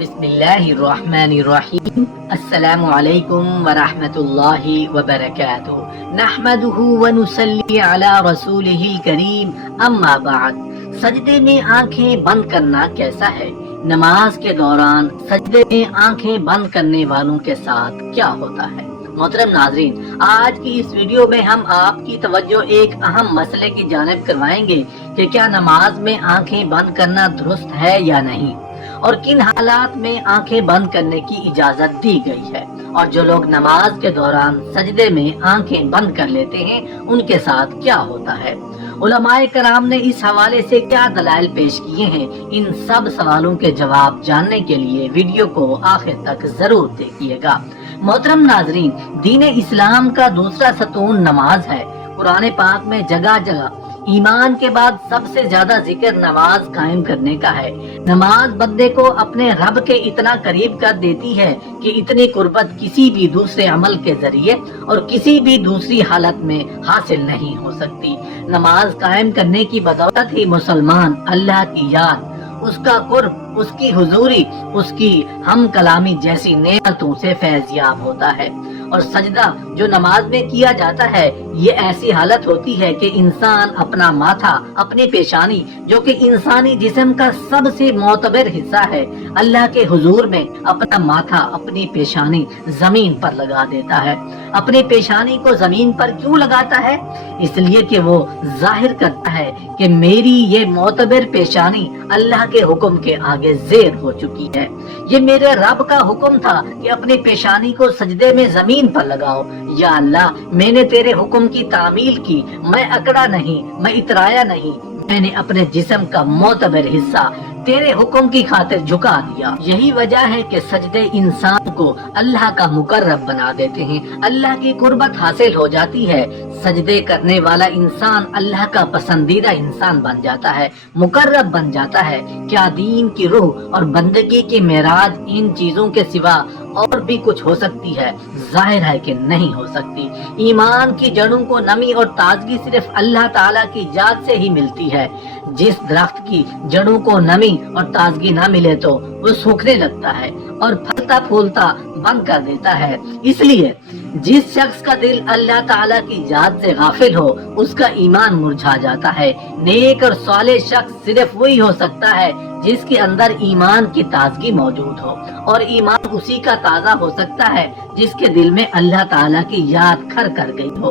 بسم اللہ الرحمن الرحیم السلام علیکم ورحمۃ اللہ وبرکاتہ نحمدہ ونصلی علی رسولہ الکریم اما بعد۔ سجدے میں آنکھیں بند کرنا کیسا ہے؟ نماز کے دوران سجدے میں آنکھیں بند کرنے والوں کے ساتھ کیا ہوتا ہے؟ محترم ناظرین، آج کی اس ویڈیو میں ہم آپ کی توجہ ایک اہم مسئلے کی جانب کروائیں گے کہ کیا نماز میں آنکھیں بند کرنا درست ہے یا نہیں، اور کن حالات میں آنکھیں بند کرنے کی اجازت دی گئی ہے، اور جو لوگ نماز کے دوران سجدے میں آنکھیں بند کر لیتے ہیں ان کے ساتھ کیا ہوتا ہے۔ علماء کرام نے اس حوالے سے کیا دلائل پیش کیے ہیں، ان سب سوالوں کے جواب جاننے کے لیے ویڈیو کو آخر تک ضرور دیکھیے گا۔ محترم ناظرین، دین اسلام کا دوسرا ستون نماز ہے۔ قرآن پاک میں جگہ جگہ ایمان کے بعد سب سے زیادہ ذکر نماز قائم کرنے کا ہے۔ نماز بندے کو اپنے رب کے اتنا قریب کر دیتی ہے کہ اتنی قربت کسی بھی دوسرے عمل کے ذریعے اور کسی بھی دوسری حالت میں حاصل نہیں ہو سکتی۔ نماز قائم کرنے کی بدولت ہی مسلمان اللہ کی یاد، اس کا قرب، اس کی حضوری، اس کی ہم کلامی جیسی نعمتوں سے فیض یاب ہوتا ہے۔ اور سجدہ جو نماز میں کیا جاتا ہے، یہ ایسی حالت ہوتی ہے کہ انسان اپنا ماتھا، اپنی پیشانی، جو کہ انسانی جسم کا سب سے معتبر حصہ ہے، اللہ کے حضور میں اپنا ماتھا، اپنی پیشانی زمین پر لگا دیتا ہے۔ اپنی پیشانی کو زمین پر کیوں لگاتا ہے؟ اس لیے کہ وہ ظاہر کرتا ہے کہ میری یہ معتبر پیشانی اللہ کے حکم کے آگے زیر ہو چکی ہے۔ یہ میرے رب کا حکم تھا کہ اپنی پیشانی کو سجدے میں زمین پر لگاؤ۔ یا اللہ، میں نے تیرے حکم کی تعمیل کی، میں اکڑا نہیں، میں اترایا نہیں، میں نے اپنے جسم کا معتبر حصہ تیرے حکم کی خاطر جھکا دیا۔ یہی وجہ ہے کہ سجدے انسان کو اللہ کا مقرب بنا دیتے ہیں، اللہ کی قربت حاصل ہو جاتی ہے۔ سجدے کرنے والا انسان اللہ کا پسندیدہ انسان بن جاتا ہے، مقرب بن جاتا ہے۔ کیا دین کی روح اور بندگی کی معراج ان چیزوں کے سوا اور بھی کچھ ہو سکتی ہے؟ ظاہر ہے کہ نہیں ہو سکتی۔ ایمان کی جڑوں کو نمی اور تازگی صرف اللہ تعالیٰ کی ذات سے ہی ملتی ہے۔ جس درخت کی جڑوں کو نمی اور تازگی نہ ملے تو وہ سوکھنے لگتا ہے اور پھلتا پھولتا بند کر دیتا ہے۔ اس لیے جس شخص کا دل اللہ تعالیٰ کی ذات سے غافل ہو، اس کا ایمان مرجھا جاتا ہے۔ نیک اور صالح شخص صرف وہی ہو سکتا ہے جس کے اندر ایمان کی تازگی موجود ہو، اور ایمان اسی کا تازہ ہو سکتا ہے جس کے دل میں اللہ تعالیٰ کی یاد کھر کر گئی ہو۔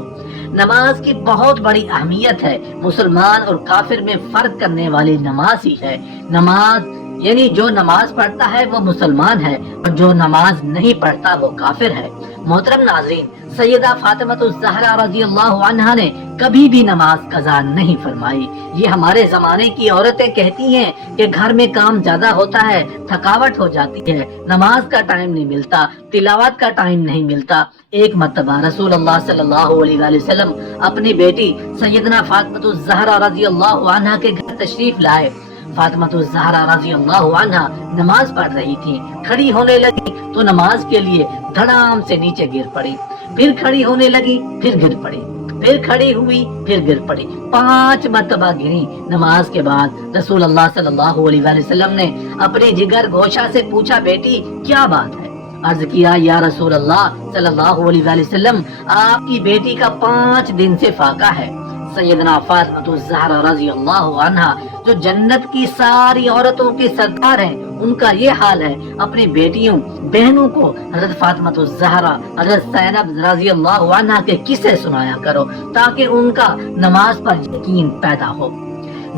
نماز کی بہت بڑی اہمیت ہے۔ مسلمان اور کافر میں فرق کرنے والی نماز ہی ہے۔ نماز یعنی جو نماز پڑھتا ہے وہ مسلمان ہے، اور جو نماز نہیں پڑھتا وہ کافر ہے۔ محترم ناظرین، سیدہ فاطمہ الزہرا رضی اللہ عنہا نے کبھی بھی نماز قضا نہیں فرمائی۔ یہ ہمارے زمانے کی عورتیں کہتی ہیں کہ گھر میں کام زیادہ ہوتا ہے، تھکاوٹ ہو جاتی ہے، نماز کا ٹائم نہیں ملتا، تلاوت کا ٹائم نہیں ملتا۔ ایک مرتبہ رسول اللہ صلی اللہ علیہ وآلہ وسلم اپنی بیٹی سیدنا فاطمہ الزہرا رضی اللہ عنہا کے گھر تشریف لائے۔ فاطمہ الزہرا رضی اللہ عنہا نماز پڑھ رہی تھی، کھڑی ہونے لگی تو نماز کے لیے دھڑام سے نیچے گر پڑی، پھر کھڑی ہونے لگی، پھر گر پڑی، پھر کھڑی ہوئی، پھر گر پڑی، 5 مرتبہ گری۔ نماز کے بعد رسول اللہ صلی اللہ علیہ وآلہ وسلم نے اپنے جگر گوشہ سے پوچھا، بیٹی کیا بات ہے؟ عرض کیا، یا رسول اللہ صلی اللہ علیہ وآلہ وسلم، آپ کی بیٹی کا 5 دن سے فاقہ ہے۔ سیدنا فاطمہ الزہرا رضی اللہ عنہا جو جنت کی ساری عورتوں کی سردار ہیں، ان کا یہ حال ہے۔ اپنی بیٹیوں بہنوں کو حضرت فاطمہ الزہرا، حضرت زینب رضی اللہ عنہا کے قصے سنایا کرو تاکہ ان کا نماز پر یقین پیدا ہو۔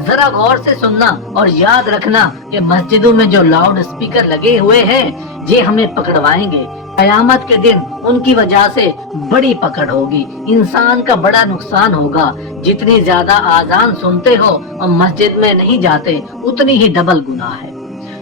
ذرا غور سے سننا اور یاد رکھنا کہ مسجدوں میں جو لاؤڈ اسپیکر لگے ہوئے ہیں یہ ہمیں پکڑوائیں گے۔ قیامت کے دن ان کی وجہ سے بڑی پکڑ ہوگی، انسان کا بڑا نقصان ہوگا۔ جتنی زیادہ آذان سنتے ہو اور مسجد میں نہیں جاتے، اتنی ہی ڈبل گناہ ہے۔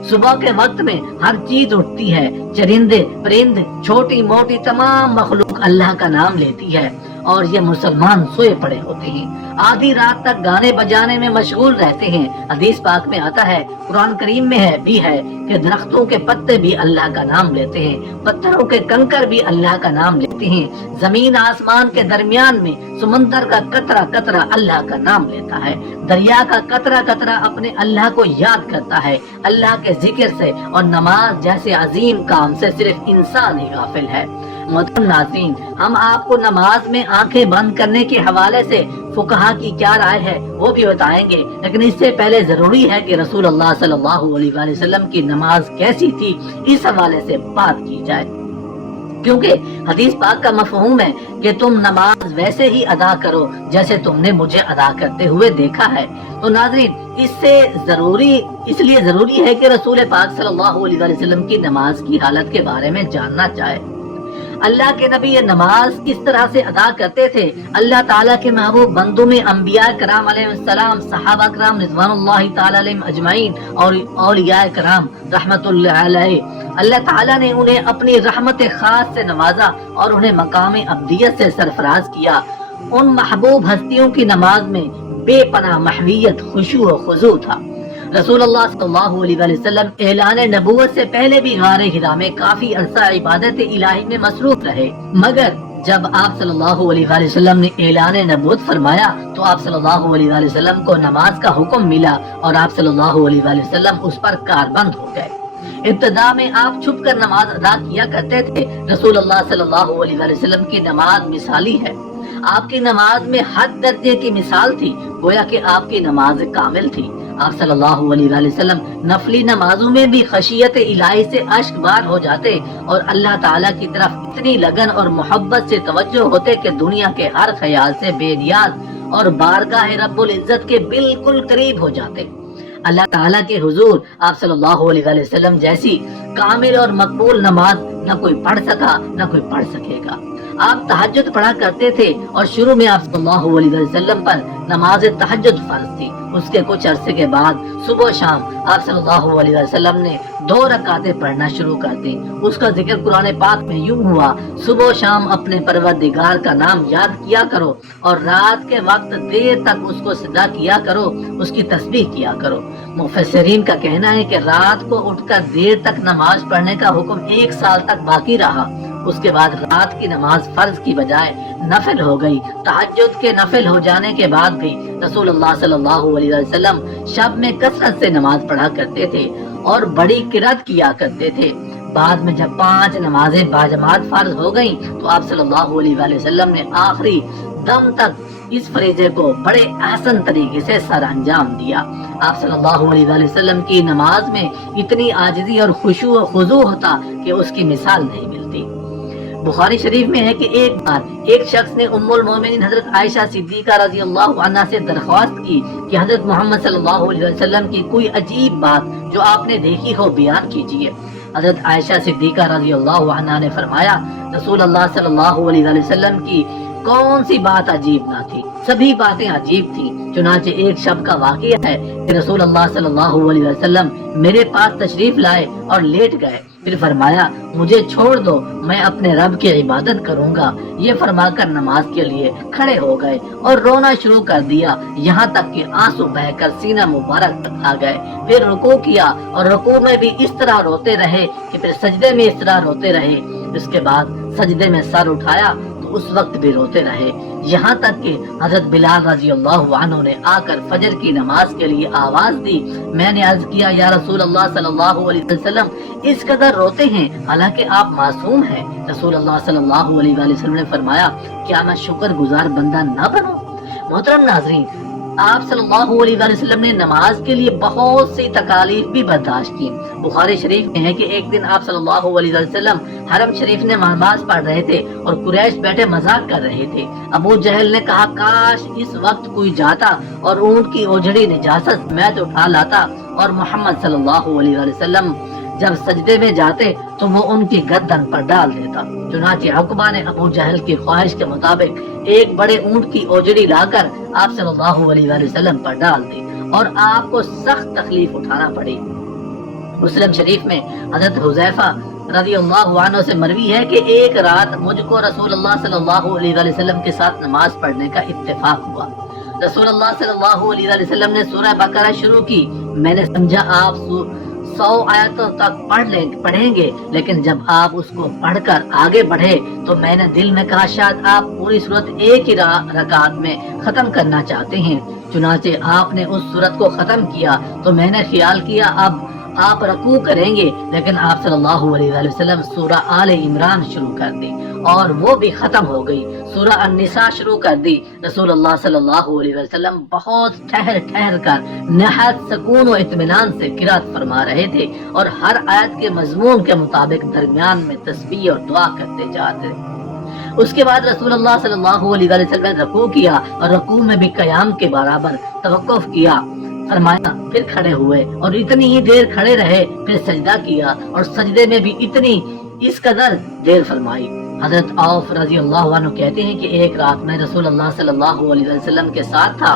صبح کے وقت میں ہر چیز اٹھتی ہے، چرندے، پرند، چھوٹی موٹی تمام مخلوق اللہ کا نام لیتی ہے، اور یہ مسلمان سوئے پڑے ہوتے ہیں، آدھی رات تک گانے بجانے میں مشغول رہتے ہیں۔ حدیث پاک میں آتا ہے، قرآن کریم میں بھی ہے کہ درختوں کے پتے بھی اللہ کا نام لیتے ہیں، پتھروں کے کنکر بھی اللہ کا نام لیتے ہیں، زمین آسمان کے درمیان میں سمندر کا قطرہ قطرہ اللہ کا نام لیتا ہے، دریا کا قطرہ قطرہ اپنے اللہ کو یاد کرتا ہے اللہ کے ذکر سے، اور نماز جیسے عظیم کام سے صرف انسان ہی غافل ہے۔ محترم ناظرین، ہم آپ کو نماز میں آنکھیں بند کرنے کے حوالے سے فقہا کی کیا رائے ہے وہ بھی بتائیں گے، لیکن اس سے پہلے ضروری ہے کہ رسول اللہ صلی اللہ علیہ وآلہ وسلم کی نماز کیسی تھی اس حوالے سے بات کی جائے، کیونکہ حدیث پاک کا مفہوم ہے کہ تم نماز ویسے ہی ادا کرو جیسے تم نے مجھے ادا کرتے ہوئے دیکھا ہے۔ تو ناظرین، اس لیے ضروری ہے کہ رسول پاک صلی اللہ علیہ وآلہ وسلم کی نماز کی حالت کے بارے میں جاننا چاہے۔ اللہ کے نبی یہ نماز کس طرح سے ادا کرتے تھے؟ اللہ تعالیٰ کے محبوب بندوں میں انبیاء کرام علیہ السلام، صحابہ کرام رضوان اللہ تعالیٰ علیہم اجمعین اور اولیاء کرام رحمت اللہ علیہ، اللہ تعالیٰ نے انہیں اپنی رحمت خاص سے نوازا اور انہیں مقام عبدیت سے سرفراز کیا۔ ان محبوب ہستیوں کی نماز میں بے پناہ محویت، خشوع و خضوع تھا۔ رسول اللہ صلی اللہ علیہ وآلہ وسلم اعلان نبوت سے پہلے بھی غار حرا میں کافی عرصہ عبادت الہی میں مصروف رہے، مگر جب آپ صلی اللہ علیہ وآلہ وسلم نے اعلان نبوت فرمایا تو آپ صلی اللہ علیہ وآلہ وسلم کو نماز کا حکم ملا اور آپ صلی اللہ علیہ وآلہ وسلم اس پر کاربند ہو گئے۔ ابتدا میں آپ چھپ کر نماز ادا کیا کرتے تھے۔ رسول اللہ صلی اللہ علیہ وآلہ وسلم کی نماز مثالی ہے، آپ کی نماز میں حد درجے کی مثال تھی، گویا کہ آپ کی نماز کامل تھی۔ آپ صلی اللہ علیہ وآلہ وسلم نفلی نمازوں میں بھی خشیت الہی سے اشک بار ہو جاتے اور اللہ تعالیٰ کی طرف اتنی لگن اور محبت سے توجہ ہوتے کہ دنیا کے ہر خیال سے بے نیاز اور بارگاہ رب العزت کے بالکل قریب ہو جاتے۔ اللہ تعالیٰ کے حضور آپ صلی اللہ علیہ وآلہ وسلم جیسی کامل اور مقبول نماز نہ کوئی پڑھ سکا نہ کوئی پڑھ سکے گا۔ آپ تہجد پڑھا کرتے تھے اور شروع میں آپ صلی اللہ علیہ وآلہ وسلم پر نماز تہجد فرض تھی۔ اس کے کچھ عرصے کے بعد صبح و شام آپ صلی اللہ علیہ وآلہ وسلم نے 2 رکعتیں پڑھنا شروع کر دی۔ اس کا ذکر قرآن پاک میں یوں ہوا، صبح و شام اپنے پروردگار کا نام یاد کیا کرو اور رات کے وقت دیر تک اس کو صدا کیا کرو، اس کی تسبیح کیا کرو۔ مفسرین کا کہنا ہے کہ رات کو اٹھ کر دیر تک نماز پڑھنے کا حکم 1 سال تک باقی رہا۔ اس کے بعد رات کی نماز فرض کی بجائے نفل ہو گئی۔ تہجد کے نفل ہو جانے کے بعد بھی رسول اللہ صلی اللہ علیہ وسلم شب میں کثرت سے نماز پڑھا کرتے تھے اور بڑی قرات کیا کرتے تھے۔ بعد میں جب 5 نمازیں باجماعت فرض ہو گئیں تو آپ صلی اللہ علیہ وسلم نے آخری دم تک اس فریضے کو بڑے احسن طریقے سے سر انجام دیا۔ آپ صلی اللہ علیہ وسلم کی نماز میں اتنی عاجزی اور خشوع و خضوع ہوتا کہ اس کی مثال نہیں ملتی۔ بخاری شریف میں ہے کہ ایک بار ایک شخص نے ام المومنین حضرت عائشہ صدیقہ رضی اللہ عنہا سے درخواست کی کہ حضرت محمد صلی اللہ علیہ وسلم کی کوئی عجیب بات جو آپ نے دیکھی ہو بیان کیجیے۔ حضرت عائشہ صدیقہ رضی اللہ عنہا نے فرمایا، رسول اللہ صلی اللہ علیہ وسلم کی کون سی بات عجیب نہ تھی، سبھی باتیں عجیب تھیں۔ چنانچہ ایک شب کا واقعہ ہے کہ رسول اللہ صلی اللہ علیہ وسلم میرے پاس تشریف لائے اور لیٹ گئے، پھر فرمایا مجھے چھوڑ دو، میں اپنے رب کی عبادت کروں گا۔ یہ فرما کر نماز کے لیے کھڑے ہو گئے اور رونا شروع کر دیا، یہاں تک کہ آنسو بہہ کر سینہ مبارک تک آ گئے۔ پھر رکوع کیا اور رکوع میں بھی اس طرح روتے رہے کہ پھر سجدے میں اس طرح روتے رہے۔ اس کے بعد سجدے میں سر اٹھایا تو اس وقت بھی روتے رہے، یہاں تک کہ حضرت بلال رضی اللہ عنہ نے آ کر فجر کی نماز کے لیے آواز دی۔ میں نے عرض کیا، یا رسول اللہ صلی اللہ علیہ وسلم اس قدر روتے ہیں حالانکہ آپ معصوم ہیں۔ رسول اللہ صلی اللہ علیہ وسلم نے فرمایا، کیا میں شکر گزار بندہ نہ بنوں؟ محترم ناظرین، آپ صلی اللہ علیہ وسلم نے نماز کے لیے بہت سی تکالیف بھی برداشت کی۔ بخاری شریف میں ہے کہ ایک دن آپ صلی اللہ علیہ وسلم حرم شریف میں نماز پڑھ رہے تھے اور قریش بیٹھے مذاق کر رہے تھے۔ ابو جہل نے کہا، کاش اس وقت کوئی جاتا اور اونٹ کی اوجھڑی نجاست سمیت اٹھا لاتا، اور محمد صلی اللہ علیہ وسلم جب سجدے میں جاتے تو وہ ان کی گردن پر ڈال دیتا۔ چنانچہ عقبہ نے ابو جہل کی خواہش کے مطابق ایک بڑے اونٹ کی اوجڑی لا کر آپ صلی اللہ علیہ وسلم پر ڈال دی اور آپ کو سخت تکلیف اٹھانا پڑی۔ مسلم شریف میں حضرت حذیفہ رضی اللہ عنہ سے مروی ہے کہ ایک رات مجھ کو رسول اللہ صلی اللہ علیہ وآلہ وسلم کے ساتھ نماز پڑھنے کا اتفاق ہوا۔ رسول اللہ صلی اللہ علیہ وآلہ وسلم نے سورہ بقرہ شروع کی۔ میں نے سمجھا آپ 100 آیتوں تک پڑھیں گے، لیکن جب آپ اس کو پڑھ کر آگے بڑھے تو میں نے دل میں کہا شاید آپ پوری سورت ایک ہی رکعت میں ختم کرنا چاہتے ہیں۔ چنانچہ آپ نے اس سورت کو ختم کیا تو میں نے خیال کیا اب آپ رکوع کریں گے، لیکن آپ صلی اللہ علیہ وآلہ وسلم سورہ آل عمران شروع کر دی اور وہ بھی ختم ہو گئی۔ سورہ النساء شروع کر دی۔ رسول اللہ صلی اللہ علیہ وسلم بہت ٹھہر کر نہایت سکون و اطمینان سے قرات فرما رہے تھے اور ہر آیت کے مضمون کے مطابق درمیان میں تسبیح اور دعا کرتے جاتے۔ اس کے بعد رسول اللہ صلی اللہ علیہ وسلم نے رکوع کیا اور رکوع میں بھی قیام کے برابر توقف کیا فرمایا، پھر کھڑے ہوئے اور اتنی ہی دیر کھڑے رہے، پھر سجدہ کیا اور سجدے میں بھی اس قدر دیر فرمائی۔ حضرت عوف رضی اللہ عنہ کہتے ہیں کہ ایک رات میں رسول اللہ صلی اللہ علیہ وسلم کے ساتھ تھا۔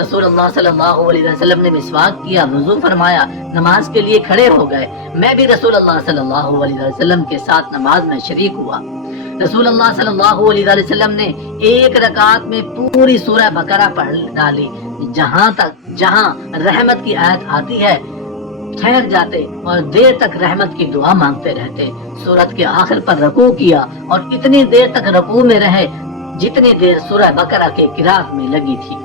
رسول اللہ صلی اللہ علیہ وسلم نے مسواک کیا، وضو فرمایا، نماز کے لیے کھڑے ہو گئے۔ میں بھی رسول اللہ صلی اللہ علیہ وسلم کے ساتھ نماز میں شریک ہوا۔ رسول اللہ صلی اللہ علیہ وسلم نے ایک رکعت میں پوری سورہ بقرہ پڑھ ڈالی۔ جہاں رحمت کی آیت آتی ہے ٹھہر جاتے اور دیر تک رحمت کی دعا مانگتے رہتے۔ سورت کے آخر پر رکوع کیا اور اتنی دیر تک رکوع میں رہے جتنی دیر سورہ بقرہ کے قرات میں لگی تھی۔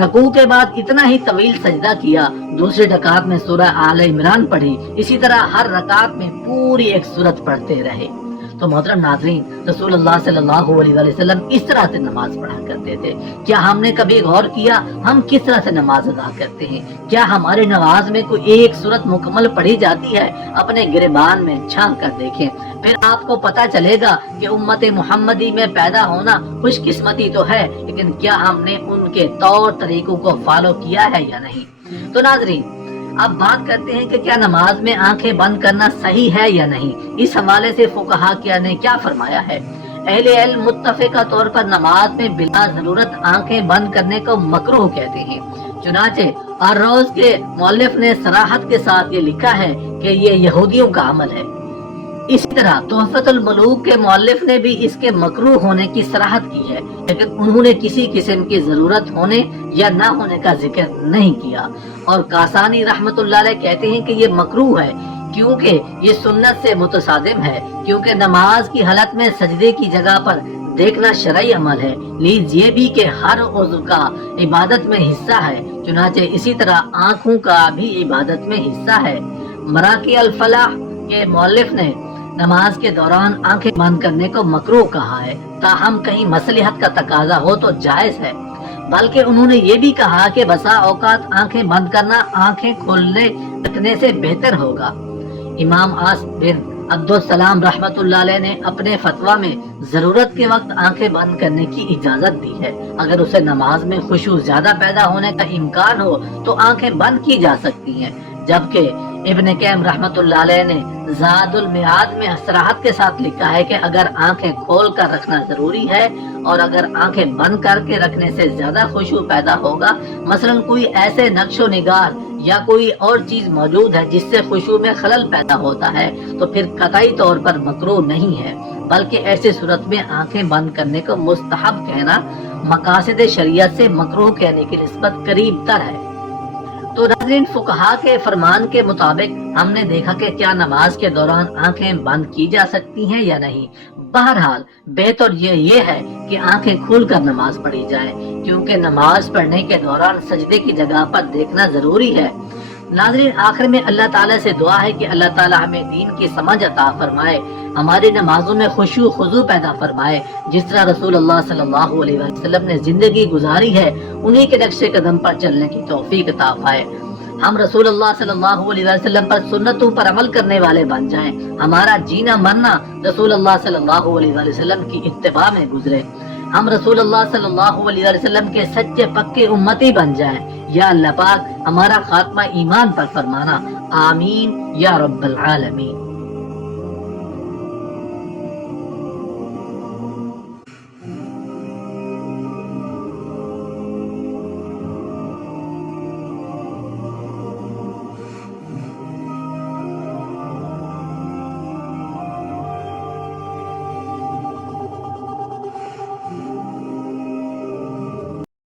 رکوع کے بعد اتنا ہی طویل سجدہ کیا۔ دوسری رکعت میں سورہ آل عمران پڑھی۔ اسی طرح ہر رکعت میں پوری ایک سورت پڑھتے رہے۔ تو محترم ناظرین، رسول اللہ صلی اللہ علیہ وسلم اس طرح سے نماز پڑھا کرتے تھے۔ کیا ہم نے کبھی غور کیا ہم کس طرح سے نماز ادا کرتے ہیں؟ کیا ہماری نماز میں کوئی ایک سورت مکمل پڑھی جاتی ہے؟ اپنے گریبان میں جھانک کر دیکھیں، پھر آپ کو پتا چلے گا کہ امت محمدی میں پیدا ہونا خوش قسمتی تو ہے، لیکن کیا ہم نے ان کے طور طریقوں کو فالو کیا ہے یا نہیں؟ تو ناظرین، اب بات کرتے ہیں کہ کیا نماز میں آنکھیں بند کرنا صحیح ہے یا نہیں۔ اس حوالے سے فقہا نے کیا فرمایا ہے؟ اہل علم متفقہ طور پر نماز میں بلا ضرورت آنکھیں بند کرنے کو مکروہ کہتے ہیں۔ چنانچہ الروز کے مؤلف نے صراحت کے ساتھ یہ لکھا ہے کہ یہ یہودیوں کا عمل ہے۔ اسی طرح تحفۃ الملوک کے مؤلف نے بھی اس کے مکروہ ہونے کی صراحت کی ہے، لیکن انہوں نے کسی قسم کی ضرورت ہونے یا نہ ہونے کا ذکر نہیں کیا۔ اور کاسانی رحمت اللہ علیہ کہتے ہیں کہ یہ مکروہ ہے کیونکہ یہ سنت سے متصادم ہے، کیونکہ نماز کی حالت میں سجدے کی جگہ پر دیکھنا شرعی عمل ہے، لیز یہ بھی کہ ہر عضو کا عبادت میں حصہ ہے، چنانچہ اسی طرح آنکھوں کا بھی عبادت میں حصہ ہے۔ مراقی الفلاح کے مؤلف نے نماز کے دوران آنکھیں بند کرنے کو مکروہ کہا ہے، تاہم کہیں مصلحت کا تقاضا ہو تو جائز ہے، بلکہ انہوں نے یہ بھی کہا کہ بسا اوقات آنکھیں بند کرنا آنکھیں کھولنے رکھنے سے بہتر ہوگا۔ امام عاص بن عبدالسلام رحمت اللہ علیہ نے اپنے فتویٰ میں ضرورت کے وقت آنکھیں بند کرنے کی اجازت دی ہے۔ اگر اسے نماز میں خشوع زیادہ پیدا ہونے کا امکان ہو تو آنکھیں بند کی جا سکتی ہیں، جبکہ ابن قیم رحمت اللہ علیہ نے زاد المعاد میں صراحت کے ساتھ لکھا ہے کہ اگر آنکھیں کھول کر رکھنا ضروری ہے اور اگر آنکھیں بند کر کے رکھنے سے زیادہ خشوع پیدا ہوگا، مثلا کوئی ایسے نقش و نگار یا کوئی اور چیز موجود ہے جس سے خشوع میں خلل پیدا ہوتا ہے، تو پھر قطعی طور پر مکروہ نہیں ہے، بلکہ ایسی صورت میں آنکھیں بند کرنے کو مستحب کہنا مقاصد شریعت سے مکروہ کہنے کی نسبت قریب تر ہے۔ تو ناظرین، فقہا کے فرمان کے مطابق ہم نے دیکھا کہ کیا نماز کے دوران آنکھیں بند کی جا سکتی ہیں یا نہیں۔ بہرحال بہتر یہ ہے کہ آنکھیں کھول کر نماز پڑھی جائے، کیونکہ نماز پڑھنے کے دوران سجدے کی جگہ پر دیکھنا ضروری ہے۔ ناظرین، آخر میں اللہ تعالیٰ سے دعا ہے کہ اللہ تعالیٰ ہمیں دین کی سمجھ عطا فرمائے، ہماری نمازوں میں خشوع خضوع پیدا فرمائے، جس طرح رسول اللہ صلی اللہ علیہ وسلم نے زندگی گزاری ہے انہی کے نقش قدم پر چلنے کی توفیق عطا فرمائے۔ ہم رسول اللہ صلی اللہ علیہ وسلم پر سنتوں پر عمل کرنے والے بن جائیں، ہمارا جینا مرنا رسول اللہ صلی اللہ علیہ وسلم کی اتباع میں گزرے، ہم رسول اللہ صلی اللہ علیہ وسلم کے سچے پکے امتی بن جائیں۔ یا اللہ پاک ہمارا خاتمہ ایمان پر فرمانا، آمین یا رب العالمین۔